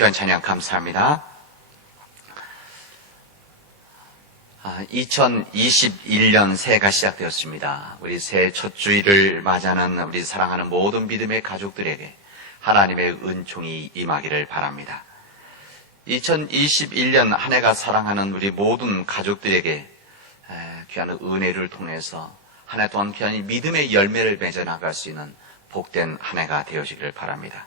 귀한 찬양 감사합니다. 2021년 새해가 시작되었습니다. 우리 새해 첫 주일을 맞이하는 우리 사랑하는 모든 믿음의 가족들에게 하나님의 은총이 임하기를 바랍니다. 2021년 한 해가 사랑하는 우리 모든 가족들에게 귀한 은혜를 통해서 한 해 동안 귀한 믿음의 열매를 맺어 나갈 수 있는 복된 한 해가 되어지기를 바랍니다.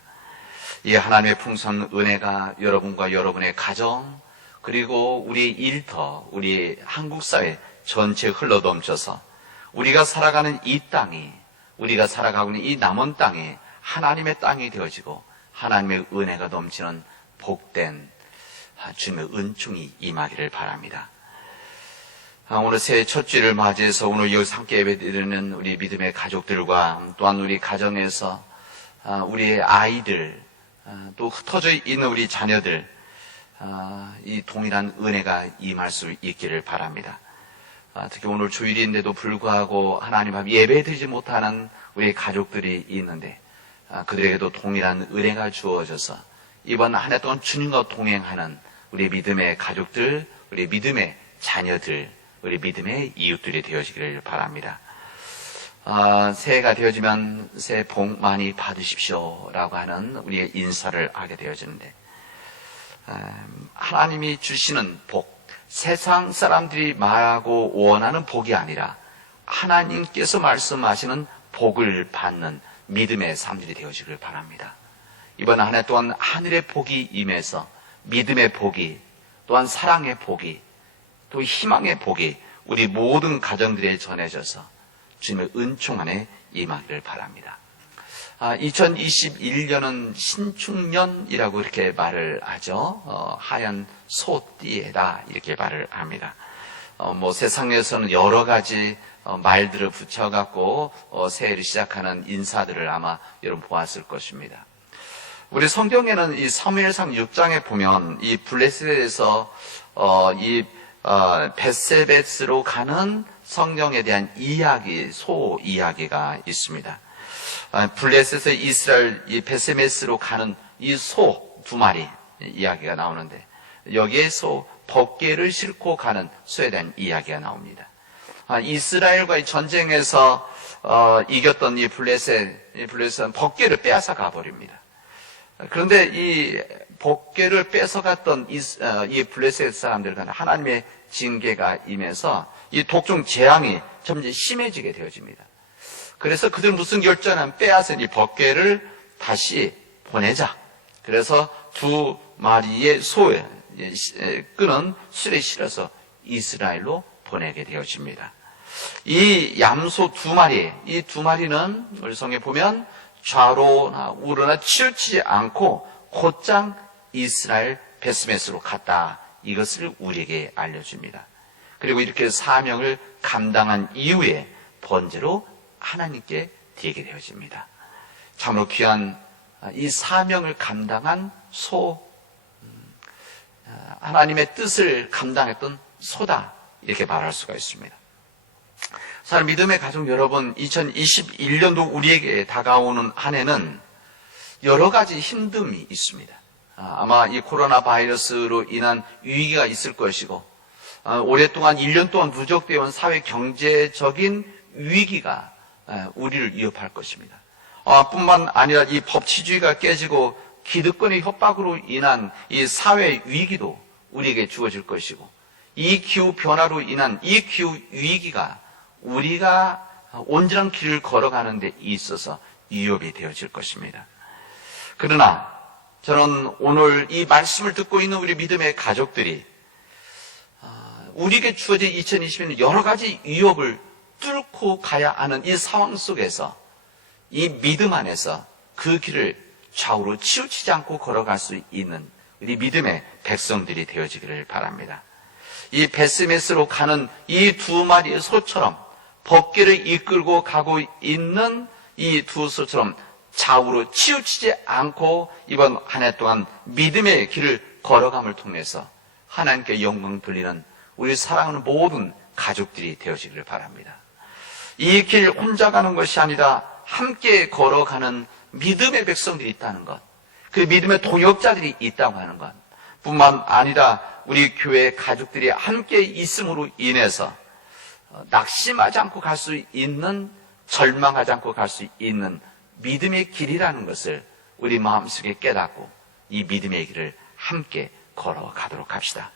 이 하나님의 풍성한 은혜가 여러분과 여러분의 가정 그리고 우리 일터, 우리 한국사회 전체에 흘러넘쳐서 우리가 살아가는 이 땅이, 우리가 살아가고 있는 이 남은 땅이 하나님의 땅이 되어지고 하나님의 은혜가 넘치는 복된 주님의 은총이 임하기를 바랍니다. 오늘 새해 첫 주일을 맞이해서 오늘 여기서 함께 예배드리는 우리 믿음의 가족들과 또한 우리 가정에서 우리의 아이들 또 흩어져 있는 우리 자녀들 이 동일한 은혜가 임할 수 있기를 바랍니다. 특히 오늘 주일인데도 불구하고 하나님 앞에 예배드리지 못하는 우리 가족들이 있는데 그들에게도 동일한 은혜가 주어져서 이번 한 해 동안 주님과 동행하는 우리 믿음의 가족들, 우리 믿음의 자녀들, 우리 믿음의 이웃들이 되어지기를 바랍니다. 새해가 되어지면 새해 복 많이 받으십시오 라고 하는 우리의 인사를 하게 되어지는데 하나님이 주시는 복, 세상 사람들이 말하고 원하는 복이 아니라 하나님께서 말씀하시는 복을 받는 믿음의 삶들이 되어지기를 바랍니다. 이번 한 해 동안 하늘의 복이 임해서 믿음의 복이 또한 사랑의 복이 또 희망의 복이 우리 모든 가정들에 전해져서 주님의 은총 안에 임하기를 바랍니다. 2021년은 신축년이라고 이렇게 말을 하죠. 하얀 소띠에다 이렇게 말을 합니다. 세상에서는 여러 가지 말들을 붙여갖고 새해를 시작하는 인사들을 아마 여러분 보았을 것입니다. 우리 성경에는 이 사무엘상 6장에 보면 이 블레셋에서 벳세벳으로 가는 성경에 대한 이야기, 소 이야기가 있습니다. 블레셋에서 이스라엘 이 벳세메스로 가는 이 소 두 마리 이야기가 나오는데 여기에서 법궤를 싣고 가는 소에 대한 이야기가 나옵니다. 이스라엘과의 전쟁에서 이겼던 이 블레셋은 법궤를 빼앗아 가버립니다. 그런데 이 법궤를 뺏어갔던 이 블레셋 사람들과는 하나님의 징계가 임해서 이 독종 재앙이 점점 심해지게 되어집니다. 그래서 그들 무슨 결정하면 빼앗은 이 법궤를 다시 보내자. 그래서 두 마리의 소에 끄는 술에 실어서 이스라엘로 보내게 되어집니다. 이 얌소 두 마리, 이 두 마리는 우리 성경에 보면 좌로나 우로나 치우치지 않고 곧장 이스라엘 벳세메스로 갔다. 이것을 우리에게 알려줍니다. 그리고 이렇게 사명을 감당한 이후에 번제로 하나님께 드리게 되어집니다. 참으로 귀한 이 사명을 감당한 하나님의 뜻을 감당했던 소다 이렇게 말할 수가 있습니다. 사랑 믿음의 가족 여러분, 2021년도 우리에게 다가오는 한 해는 여러 가지 힘듦이 있습니다. 아마 이 코로나 바이러스로 인한 위기가 있을 것이고 오랫동안 1년 동안 누적되어 온 사회 경제적인 위기가 우리를 위협할 것입니다. 뿐만 아니라 이 법치주의가 깨지고 기득권의 협박으로 인한 이 사회 위기도 우리에게 주어질 것이고 이 기후 변화로 인한 이 기후 위기가 우리가 온전한 길을 걸어가는 데 있어서 위협이 되어질 것입니다. 그러나 저는 오늘 이 말씀을 듣고 있는 우리 믿음의 가족들이 우리에게 주어진 2020년 여러 가지 위협을 뚫고 가야 하는 이 상황 속에서 이 믿음 안에서 그 길을 좌우로 치우치지 않고 걸어갈 수 있는 우리 믿음의 백성들이 되어지기를 바랍니다. 이 벳세메스로 가는 이 두 마리의 소처럼 법궤를 이끌고 가고 있는 이 두 소처럼 좌우로 치우치지 않고 이번 한 해 동안 믿음의 길을 걸어감을 통해서 하나님께 영광 돌리는 우리 사랑하는 모든 가족들이 되어지기를 바랍니다. 이 길 혼자 가는 것이 아니라 함께 걸어가는 믿음의 백성들이 있다는 것, 그 믿음의 동역자들이 있다고 하는 것 뿐만 아니라 우리 교회 가족들이 함께 있음으로 인해서 낙심하지 않고 갈 수 있는, 절망하지 않고 갈 수 있는 믿음의 길이라는 것을 우리 마음속에 깨닫고 이 믿음의 길을 함께 걸어가도록 합시다.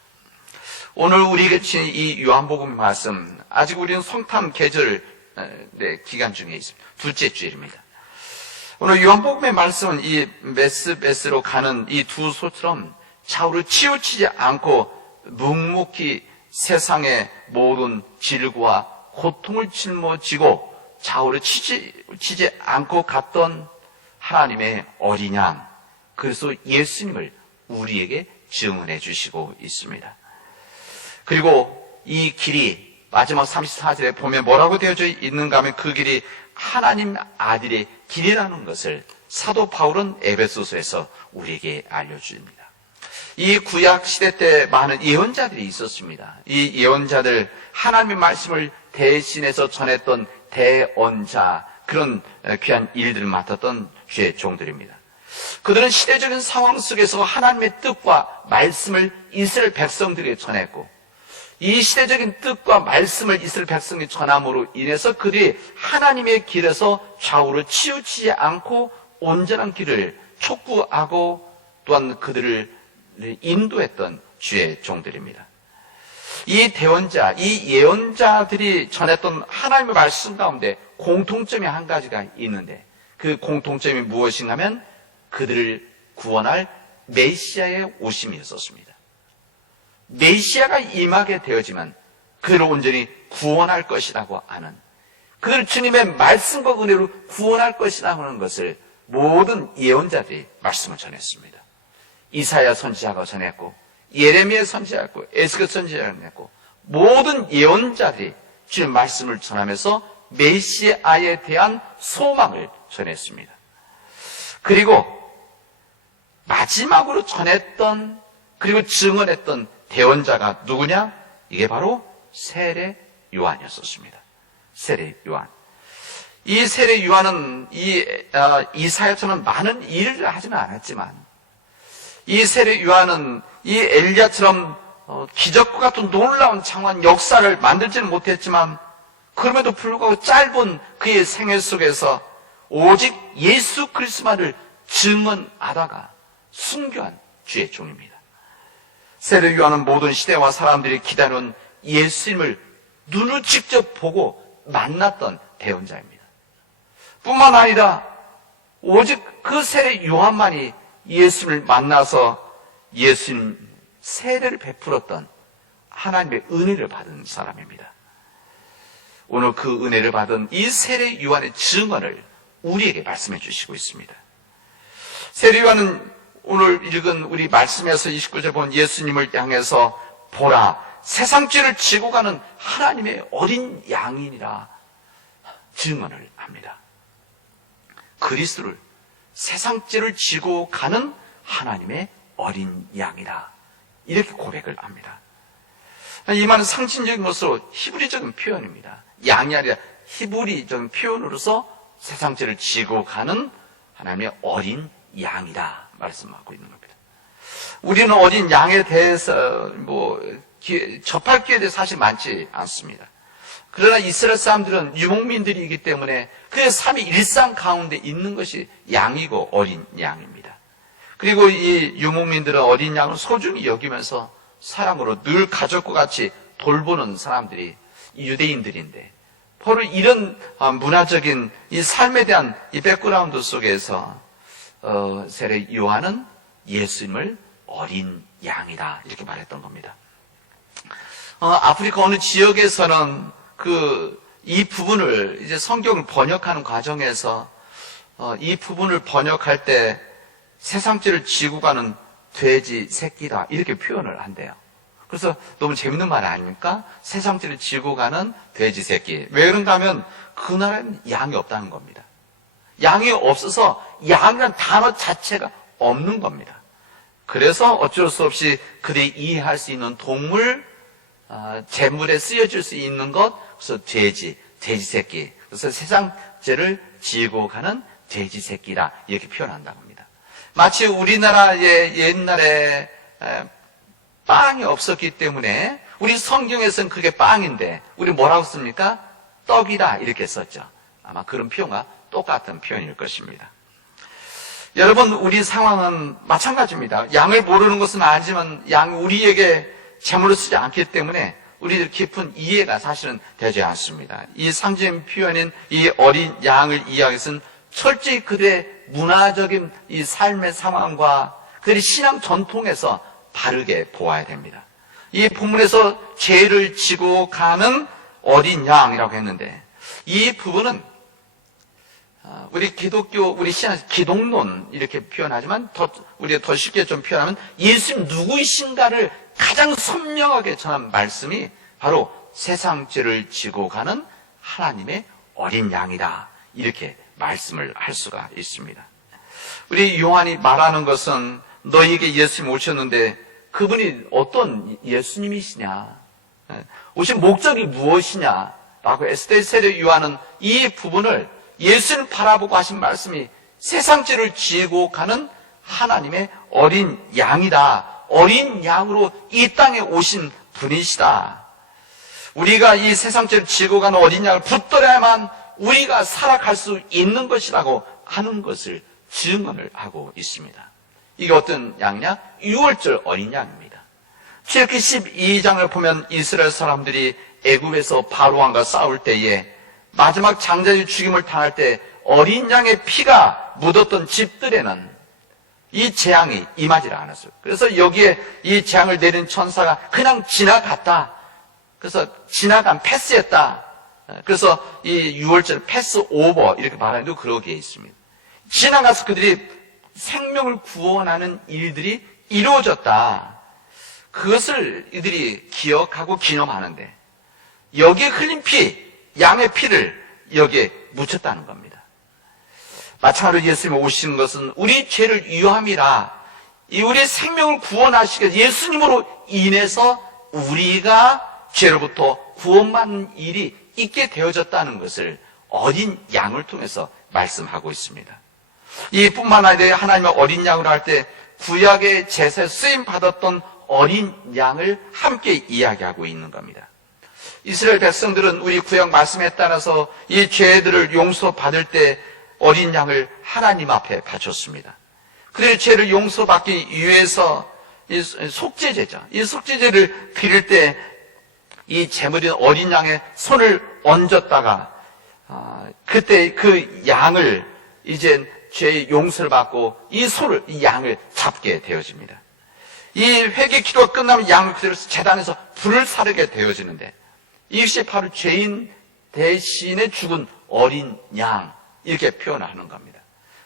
오늘 우리에게 주신 이 요한복음 말씀, 아직 우리는 성탄 계절 기간 중에 있습니다. 둘째 주일입니다. 오늘 요한복음의 말씀은 이 메스로 가는 이 두 소처럼 좌우를 치우치지 않고 묵묵히 세상의 모든 질과 고통을 짊어지고 좌우를 치지 않고 갔던 하나님의 어린 양, 그래서 예수님을 우리에게 증언해 주시고 있습니다. 그리고 이 길이 마지막 34절에 보면 뭐라고 되어져 있는가 하면 그 길이 하나님 아들의 길이라는 것을 사도 바울은 에베소서에서 우리에게 알려줍니다. 이 구약 시대 때 많은 예언자들이 있었습니다. 이 예언자들, 하나님의 말씀을 대신해서 전했던 대언자, 그런 귀한 일들을 맡았던 주의 종들입니다. 그들은 시대적인 상황 속에서 하나님의 뜻과 말씀을 이스라엘 백성들에게 전했고, 이 시대적인 뜻과 말씀을 이스라엘 백성이 전함으로 인해서 그들이 하나님의 길에서 좌우로 치우치지 않고 온전한 길을 촉구하고 또한 그들을 인도했던 주의 종들입니다. 이 대언자, 이 예언자들이 전했던 하나님의 말씀 가운데 공통점이 한 가지가 있는데, 그 공통점이 무엇인가 하면 그들을 구원할 메시아의 오심이었습니다. 메시아가 임하게 되어지면 그를 온전히 구원할 것이라고 하는, 그들 주님의 말씀과 은혜로 구원할 것이라고 하는 것을 모든 예언자들이 말씀을 전했습니다. 이사야 선지자가 전했고, 예레미야 선지자였고, 에스겔 선지자가 전했고, 모든 예언자들이 주의 말씀을 전하면서 메시아에 대한 소망을 전했습니다. 그리고 마지막으로 전했던, 그리고 증언했던 대언자가 누구냐? 이게 바로 세례 요한이었습니다. 세례 요한. 이 세례 요한은 이사야처럼 많은 일을 하지는 않았지만, 이 세례 요한은 이 엘리야처럼 기적과 같은 놀라운 창조한 역사를 만들지는 못했지만, 그럼에도 불구하고 짧은 그의 생애 속에서 오직 예수 그리스도만을 증언하다가 순교한 주의 종입니다. 세례 요한은 모든 시대와 사람들이 기다려온 예수님을 눈으로 직접 보고 만났던 대언자입니다. 뿐만 아니라 오직 그 세례 요한만이 예수님을 만나서 예수님 세례를 베풀었던 하나님의 은혜를 받은 사람입니다. 오늘 그 은혜를 받은 이 세례 요한의 증언을 우리에게 말씀해 주시고 있습니다. 세례 요한은 오늘 읽은 우리 말씀에서 29절 본 예수님을 향해서 보라, 세상 죄를 지고 가는 하나님의 어린 양이니라 증언을 합니다. 그리스도를 세상 죄를 지고 가는 하나님의 어린 양이다, 이렇게 고백을 합니다. 이 말은 상징적인 것으로 히브리적인 표현입니다. 양이 아니라 히브리적인 표현으로서 세상 죄를 지고 가는 하나님의 어린 양이다 말씀하고 있는 겁니다. 우리는 어린 양에 대해서 접할 기회도 사실 많지 않습니다. 그러나 이스라엘 사람들은 유목민들이기 때문에 그의 삶이 일상 가운데 있는 것이 양이고 어린 양입니다. 그리고 이 유목민들은 어린 양을 소중히 여기면서 사랑으로 늘 가족과 같이 돌보는 사람들이 유대인들인데, 바로 이런 문화적인 이 삶에 대한 이 백그라운드 속에서 세례 요한은 예수님을 어린 양이다 이렇게 말했던 겁니다. 아프리카 어느 지역에서는 이 부분을 이제 성경을 번역하는 과정에서 이 부분을 번역할 때 세상죄를 지고 가는 돼지 새끼다 이렇게 표현을 한대요. 그래서 너무 재밌는 말 아닙니까? 세상죄를 지고 가는 돼지 새끼. 왜 그런가 하면 그 나라에는 양이 없다는 겁니다. 양이 없어서 양이라는 단어 자체가 없는 겁니다. 그래서 어쩔 수 없이 그들이 이해할 수 있는 동물, 제물에 쓰여질 수 있는 것, 그래서 돼지 새끼. 그래서 세상죄를 지고 가는 돼지 새끼다 이렇게 표현한다고 합니다. 마치 우리나라의 옛날에 빵이 없었기 때문에 우리 성경에서는 그게 빵인데 우리 뭐라고 씁니까? 떡이다 이렇게 썼죠. 아마 그런 표현과 똑같은 표현일 것입니다. 여러분, 우리 상황은 마찬가지입니다. 양을 모르는 것은 알지만 양이 우리에게 제물로 쓰지 않기 때문에 우리들 깊은 이해가 사실은 되지 않습니다. 이 상징 표현인 이 어린 양을 이야기해서는 철저히 그들의 문화적인 이 삶의 상황과 그들의 신앙 전통에서 바르게 보아야 됩니다. 이 본문에서 죄를 지고 가는 어린 양이라고 했는데 이 부분은 우리 기독교, 우리 신앙에서 기독론 이렇게 표현하지만 우리가 더 쉽게 좀 표현하면 예수님 누구이신가를 가장 선명하게 전한 말씀이 바로 세상 죄를 지고 가는 하나님의 어린 양이다. 이렇게 말씀을 할 수가 있습니다. 우리 요한이 말하는 것은 너희에게 예수님 오셨는데 그분이 어떤 예수님이시냐, 오신 목적이 무엇이냐라고 에스겔 세례 요한은 이 부분을 예수를 바라보고 하신 말씀이 세상 죄를 지고 가는 하나님의 어린 양이다. 어린 양으로 이 땅에 오신 분이시다. 우리가 이 세상 죄를 지고 가는 어린 양을 붙들어야만 우리가 살아갈 수 있는 것이라고 하는 것을 증언을 하고 있습니다. 이게 어떤 양이냐? 유월절 어린 양입니다. 출애굽기 12장을 보면 이스라엘 사람들이 애굽에서 바로왕과 싸울 때에 마지막 장자의 죽임을 당할 때 어린 양의 피가 묻었던 집들에는 이 재앙이 임하지 않았어요. 그래서 여기에 이 재앙을 내린 천사가 그냥 지나갔다. 그래서 지나간 패스했다. 그래서 이 6월절 패스 오버 이렇게 말하는 데 그러기에 있습니다. 지나가서 그들이 생명을 구원하는 일들이 이루어졌다. 그것을 이들이 기억하고 기념하는데 여기에 흘린 피, 양의 피를 여기에 묻혔다는 겁니다. 마찬가지로 예수님이 오시는 것은 우리 죄를 위함이라 이 우리의 생명을 구원하시기 위해서 예수님으로 인해서 우리가 죄로부터 구원받는 일이 있게 되어졌다는 것을 어린 양을 통해서 말씀하고 있습니다. 이뿐만 아니라 하나님의 어린 양으로 할 때 구약의 제사에 쓰임 받았던 어린 양을 함께 이야기하고 있는 겁니다. 이스라엘 백성들은 우리 구약 말씀에 따라서 이 죄들을 용서받을 때 어린 양을 하나님 앞에 바쳤습니다. 그들의 죄를 용서받기 위해서 이 속죄제죠. 이 속죄제를 드릴 때 이 제물인 어린 양의 손을 얹었다가 그때 그 양을 이제 죄의 용서를 받고 이 손을, 이 양을 잡게 되어집니다. 이 회개 기도가 끝나면 양을 그대로 제단에서 불을 사르게 되어지는데 이것이 바로 죄인 대신에 죽은 어린 양 이렇게 표현하는 겁니다.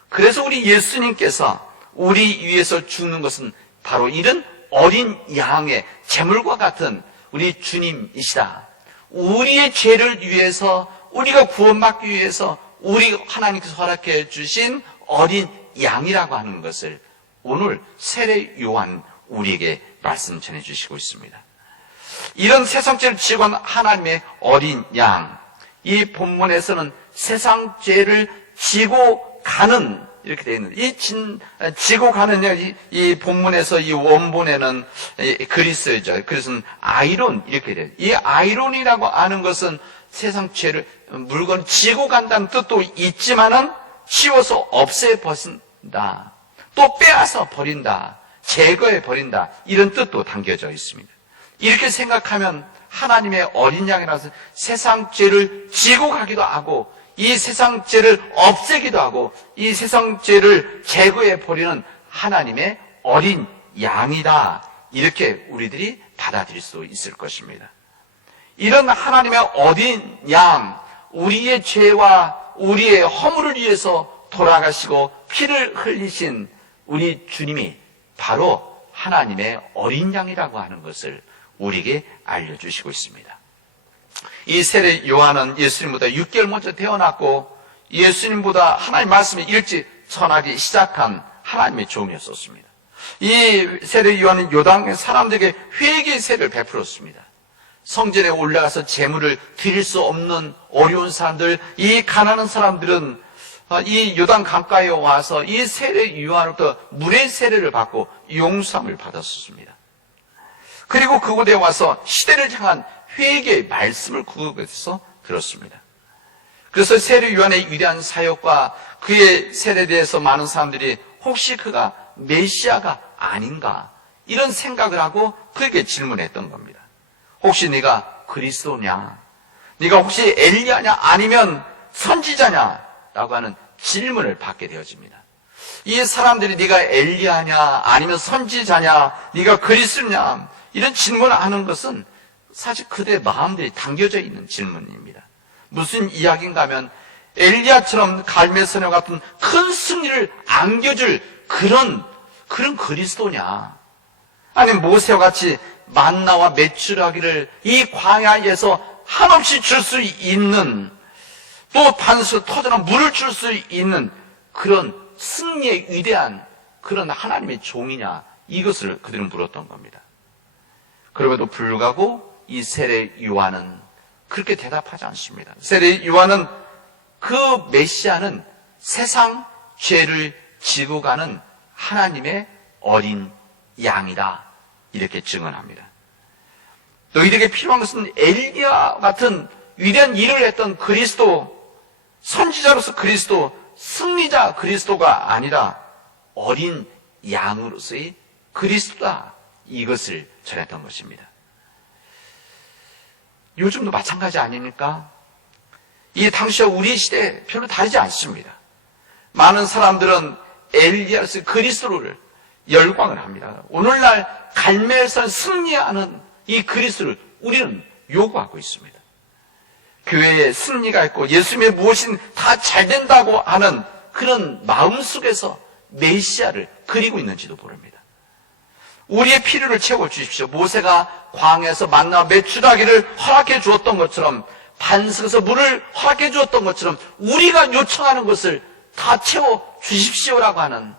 그래서 우리 예수님께서 우리 위해서 죽는 것은 바로 이런 어린 양의 제물과 같은 우리 주님이시다. 우리의 죄를 위해서 우리가 구원받기 위해서 우리 하나님께서 허락해 주신 어린 양이라고 하는 것을 오늘 세례 요한 우리에게 말씀 전해 주시고 있습니다. 이런 세상 죄를 지고 가는 하나님의 어린 양, 이 본문에서는 세상 죄를 지고 가는 이렇게 되어 있는데 이 지고 가는 이 본문에서 이 원본에는 그리스어죠. 그래서 아이론 이렇게 돼요. 이 아이론이라고 하는 것은 세상 죄를 물건 지고 간다는 뜻도 있지만은 치워서 없애버린다. 또 빼앗아 버린다. 제거해 버린다. 이런 뜻도 담겨져 있습니다. 이렇게 생각하면 하나님의 어린 양이라서 세상 죄를 지고 가기도 하고 이 세상 죄를 없애기도 하고 이 세상 죄를 제거해 버리는 하나님의 어린 양이다. 이렇게 우리들이 받아들일 수 있을 것입니다. 이런 하나님의 어린 양, 우리의 죄와 우리의 허물을 위해서 돌아가시고 피를 흘리신 우리 주님이 바로 하나님의 어린 양이라고 하는 것을 우리에게 알려주시고 있습니다. 이 세례 요한은 예수님보다 6개월 먼저 태어났고 예수님보다 하나님 말씀을 일찍 전하기 시작한 하나님의 종이었었습니다. 이 세례 요한은 요단의 사람들에게 회개의 세례를 베풀었습니다. 성전에 올라가서 제물을 드릴 수 없는 어려운 사람들, 이 가난한 사람들은 이 요단 강가에 와서 이 세례 요한으로부터 물의 세례를 받고 용서함을 받았습니다. 그리고 그곳에 와서 시대를 향한 회개의 말씀을 그곳에서 들었습니다. 그래서 세례 요한의 위대한 사역과 그의 세례에 대해서 많은 사람들이 혹시 그가 메시아가 아닌가 이런 생각을 하고 그에게 질문했던 겁니다. 혹시 네가 그리스도냐? 네가 혹시 엘리야냐? 아니면 선지자냐? 라고 하는 질문을 받게 되어집니다. 이 사람들이 네가 엘리야냐? 아니면 선지자냐? 네가 그리스도냐? 이런 질문을 하는 것은 사실 그들의 마음들이 담겨져 있는 질문입니다. 무슨 이야기인가 하면 엘리야처럼 갈멜소녀 같은 큰 승리를 안겨줄 그런 그리스도냐? 아니면 모세와 같이 만나와 메추라기를 이 광야에서 한없이 줄 수 있는 또 반석 터져나온 물을 줄 수 있는 그런 승리의 위대한 그런 하나님의 종이냐? 이것을 그들은 물었던 겁니다. 그럼에도 불구하고 이 세례 요한은 그렇게 대답하지 않습니다. 세례 요한은 그 메시아는 세상 죄를 지고 가는 하나님의 어린 양이다. 이렇게 증언합니다. 너희들에게 필요한 것은 엘리야 같은 위대한 일을 했던 그리스도, 선지자로서 그리스도, 승리자 그리스도가 아니라 어린 양으로서의 그리스도다. 이것을 전했던 것입니다. 요즘도 마찬가지 아닙니까? 이 당시와 우리 시대 별로 다르지 않습니다. 많은 사람들은 엘리야로서 그리스도를 열광을 합니다. 오늘날 갈멜산 승리하는 이 그리스도를 우리는 요구하고 있습니다. 교회에 승리가 있고 예수님의 무엇인 다 잘된다고 하는 그런 마음 속에서 메시아를 그리고 있는지도 모릅니다. 우리의 필요를 채워주십시오. 모세가 광야에서 만나 메추라기를 허락해 주었던 것처럼 반석에서 물을 허락해 주었던 것처럼 우리가 요청하는 것을 다 채워주십시오라고 하는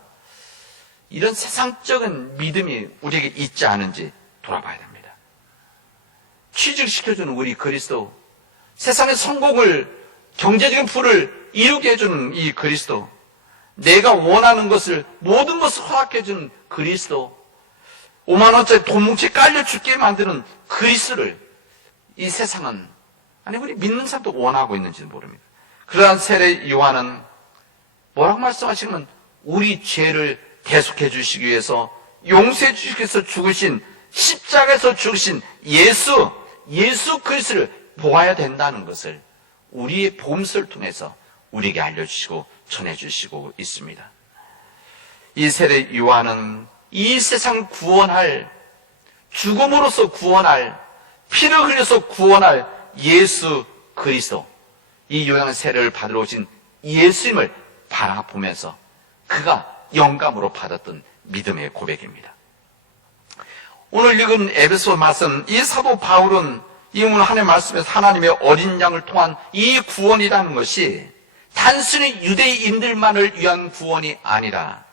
이런 세상적인 믿음이 우리에게 있지 않은지 돌아봐야 됩니다. 취직시켜주는 우리 그리스도, 세상의 성공을, 경제적인 부를 이루게 해주는 이 그리스도, 내가 원하는 것을, 모든 것을 허락해주는 그리스도, 5만 원짜리 돈 뭉치 깔려 죽게 만드는 그리스도를 이 세상은, 아니 우리 믿는 사람도 원하고 있는지는 모릅니다. 그러한 세례 요한은 뭐라고 말씀하시면 우리 죄를 대속해 주시기 위해서 용서해 주시기 위해서 죽으신, 십자가에서 죽으신 예수 그리스도를 보아야 된다는 것을 우리의 복음서를 통해서 우리에게 알려주시고 전해주시고 있습니다. 이 세례 요한은 이 세상 구원할, 죽음으로써 구원할, 피를 흘려서 구원할 예수 그리스도, 이 요한의 세례를 받으러 오신 예수님을 바라보면서 그가 영감으로 받았던 믿음의 고백입니다. 오늘 읽은 에베소 말씀, 이 사도 바울은 이 오늘 하나님의 말씀에서 하나님의 어린 양을 통한 이 구원이라는 것이 단순히 유대인들만을 위한 구원이 아니라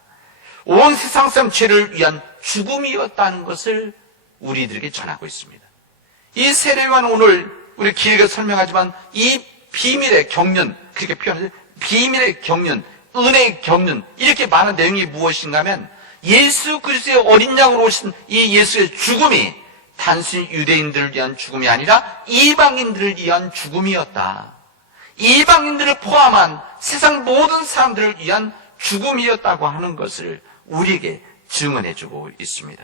온 세상 사람 죄를 위한 죽음이었다는 것을 우리들에게 전하고 있습니다. 이 세례요한은 오늘 우리 길게 설명하지만 이 비밀의 경륜, 그렇게 표현하죠. 비밀의 경륜, 은혜의 경륜, 이렇게 많은 내용이 무엇인가 하면 예수 그리스도의 어린 양으로 오신 이 예수의 죽음이 단순히 유대인들을 위한 죽음이 아니라 이방인들을 위한 죽음이었다. 이방인들을 포함한 세상 모든 사람들을 위한 죽음이었다고 하는 것을 우리에게 증언해주고 있습니다.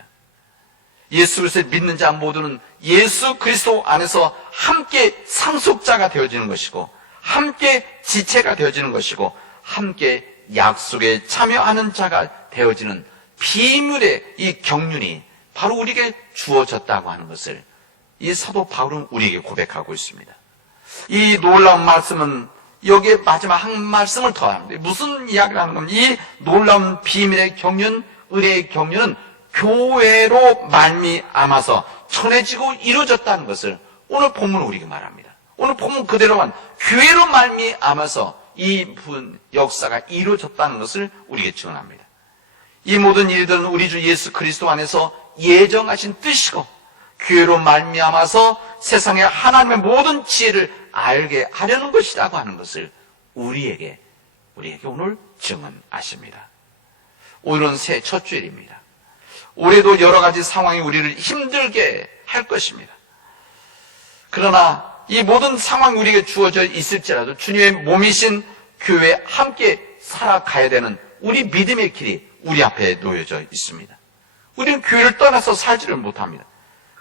예수 그리스도를 믿는 자 모두는 예수 그리스도 안에서 함께 상속자가 되어지는 것이고 함께 지체가 되어지는 것이고 함께 약속에 참여하는 자가 되어지는 비밀의 이 경륜이 바로 우리에게 주어졌다고 하는 것을 이 사도 바울은 우리에게 고백하고 있습니다. 이 놀라운 말씀은 여기에 마지막 한 말씀을 더합니다. 무슨 이야기를 하는 겁니까? 이 놀라운 비밀의 경륜, 은혜의 경륜은 교회로 말미암아서 전해지고 이루어졌다는 것을 오늘 본문은 우리에게 말합니다. 오늘 본문 그대로만 교회로 말미암아서 이 역사가 이루어졌다는 것을 우리에게 증언합니다. 이 모든 일들은 우리 주 예수 그리스도 안에서 예정하신 뜻이고 교회로 말미암아서 세상의 하나님의 모든 지혜를 알게 하려는 것이라고 하는 것을 우리에게 우리에게 오늘 증언하십니다. 오늘은 새해 첫 주일입니다. 올해도 여러 가지 상황이 우리를 힘들게 할 것입니다. 그러나 이 모든 상황이 우리에게 주어져 있을지라도 주님의 몸이신 교회에 함께 살아가야 되는 우리 믿음의 길이 우리 앞에 놓여져 있습니다. 우리는 교회를 떠나서 살지를 못합니다.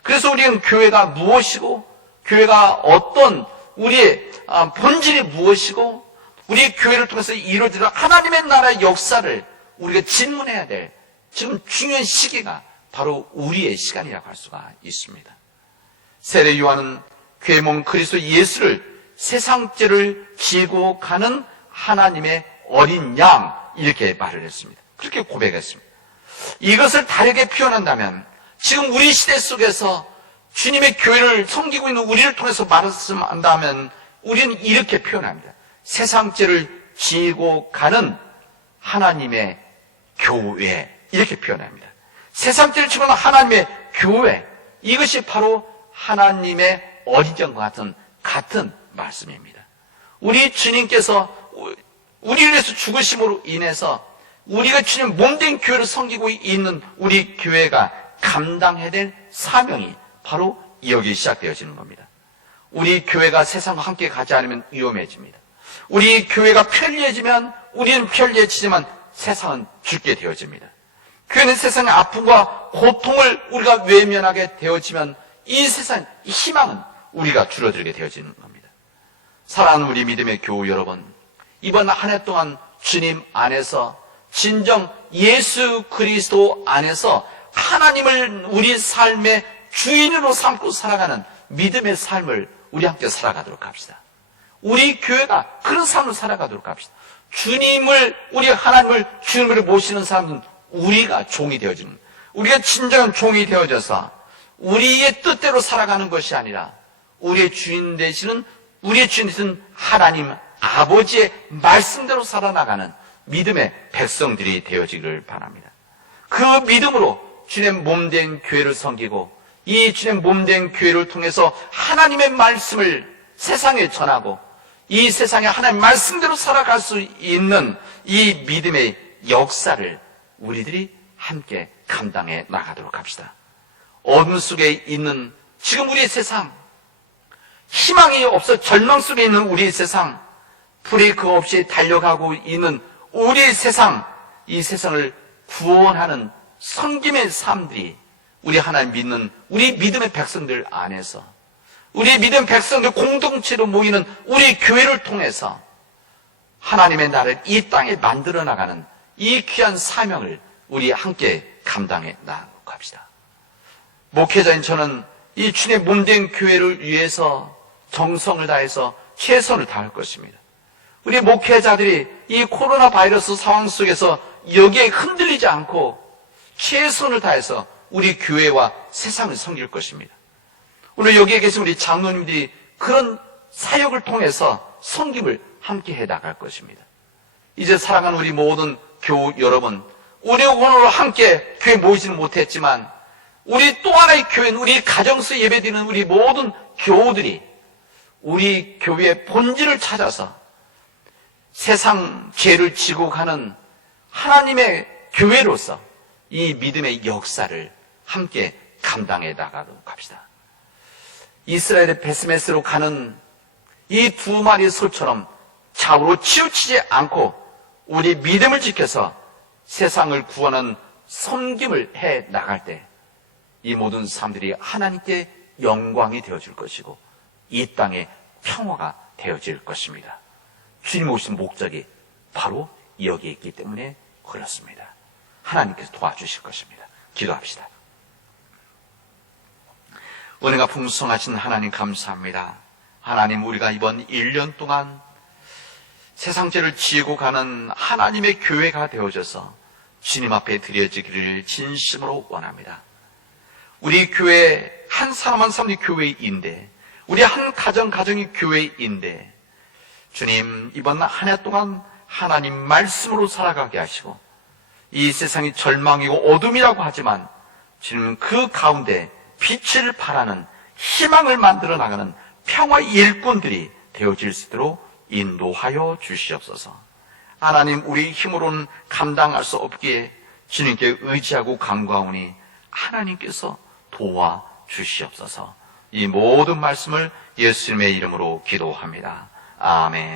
그래서 우리는 교회가 무엇이고, 교회가 어떤 우리의 본질이 무엇이고, 우리의 교회를 통해서 이루어지는 하나님의 나라의 역사를 우리가 질문해야 될 지금 중요한 시기가 바로 우리의 시간이라고 할 수가 있습니다. 세례 요한은 교회 몸 그리스도 예수를 세상죄를 지고 가는 하나님의 어린 양, 이렇게 말을 했습니다. 그렇게 고백했습니다. 이것을 다르게 표현한다면 지금 우리 시대 속에서 주님의 교회를 섬기고 있는 우리를 통해서 말씀한다면 우리는 이렇게 표현합니다. 세상죄를 지고 가는 하나님의 교회, 이렇게 표현합니다. 세상죄를 지고 가는 하나님의 교회, 이것이 바로 하나님의 어린 양과 같은 말씀입니다. 우리 주님께서 우리를 위해서 죽으심으로 인해서 우리가 주님 몸된 교회를 섬기고 있는 우리 교회가 감당해야 될 사명이 바로 여기 시작되어지는 겁니다. 우리 교회가 세상과 함께 가지 않으면 위험해집니다. 우리 교회가 편리해지면 우리는 편리해지지만 세상은 죽게 되어집니다. 교회는 세상의 아픔과 고통을 우리가 외면하게 되어지면 이 세상, 이 희망은 우리가 줄어들게 되어지는 겁니다. 사랑하는 우리 믿음의 교우 여러분, 이번 한 해 동안 주님 안에서 진정 예수 그리스도 안에서 하나님을 우리 삶의 주인으로 삼고 살아가는 믿음의 삶을 우리 함께 살아가도록 합시다. 우리 교회가 그런 삶을 살아가도록 합시다. 우리 하나님을 주님으로 모시는 사람은 우리가 종이 되어지는, 우리가 진정한 종이 되어져서 우리의 뜻대로 살아가는 것이 아니라 우리의 주인 되시는 하나님 아버지의 말씀대로 살아나가는 믿음의 백성들이 되어지기를 바랍니다. 그 믿음으로 주님의 몸된 교회를 섬기고 이 주님의 몸된 교회를 통해서 하나님의 말씀을 세상에 전하고 이 세상에 하나님의 말씀대로 살아갈 수 있는 이 믿음의 역사를 우리들이 함께 감당해 나가도록 합시다. 어둠 속에 있는 지금 우리의 세상, 희망이 없어 절망 속에 있는 우리의 세상, 브레이크 없이 달려가고 있는 우리의 세상, 이 세상을 구원하는 섬김의 삶들이 우리 하나님 믿는 우리 믿음의 백성들 안에서, 우리 믿음 백성들 공동체로 모이는 우리 교회를 통해서 하나님의 나라를 이 땅에 만들어 나가는 이 귀한 사명을 우리 함께 감당해 나가도록 합시다. 목회자인 저는 이 주님의 몸된 교회를 위해서 정성을 다해서 최선을 다할 것입니다. 우리 목회자들이 이 코로나 바이러스 상황 속에서 여기에 흔들리지 않고 최선을 다해서 우리 교회와 세상을 섬길 것입니다. 오늘 여기에 계신 우리 장로님들이 그런 사역을 통해서 섬김을 함께 해 나갈 것입니다. 이제 사랑하는 우리 모든 교우 여러분, 우리 오늘 함께 교회 모이지는 못했지만 우리 또 하나의 교회는 우리 가정에서 예배드리는 우리 모든 교우들이 우리 교회의 본질을 찾아서 세상 죄를 지고 가는 하나님의 교회로서 이 믿음의 역사를 함께 감당해 나가도록 합시다. 이스라엘의 베스메스로 가는 이 두 마리 소처럼 좌우로 치우치지 않고 우리 믿음을 지켜서 세상을 구하는 섬김을 해 나갈 때 이 모든 사람들이 하나님께 영광이 되어줄 것이고 이 땅에 평화가 되어질 것입니다. 주님 오신 목적이 바로 여기에 있기 때문에 그렇습니다. 하나님께서 도와주실 것입니다. 기도합시다. 은혜가 풍성하신 하나님 감사합니다. 하나님, 우리가 이번 1년 동안 세상죄를 지고 가는 하나님의 교회가 되어져서 주님 앞에 드려지기를 진심으로 원합니다. 우리 교회 한 사람 한 사람이 교회인데, 우리 한 가정이 교회인데, 주님, 이번 한 해 동안 하나님 말씀으로 살아가게 하시고 이 세상이 절망이고 어둠이라고 하지만 주님 그 가운데 빛을 발하는 희망을 만들어 나가는 평화의 일꾼들이 되어질 수 있도록 인도하여 주시옵소서. 하나님, 우리 힘으로는 감당할 수 없기에 주님께 의지하고 간구하오니 하나님께서 도와주시옵소서. 이 모든 말씀을 예수님의 이름으로 기도합니다. 아멘.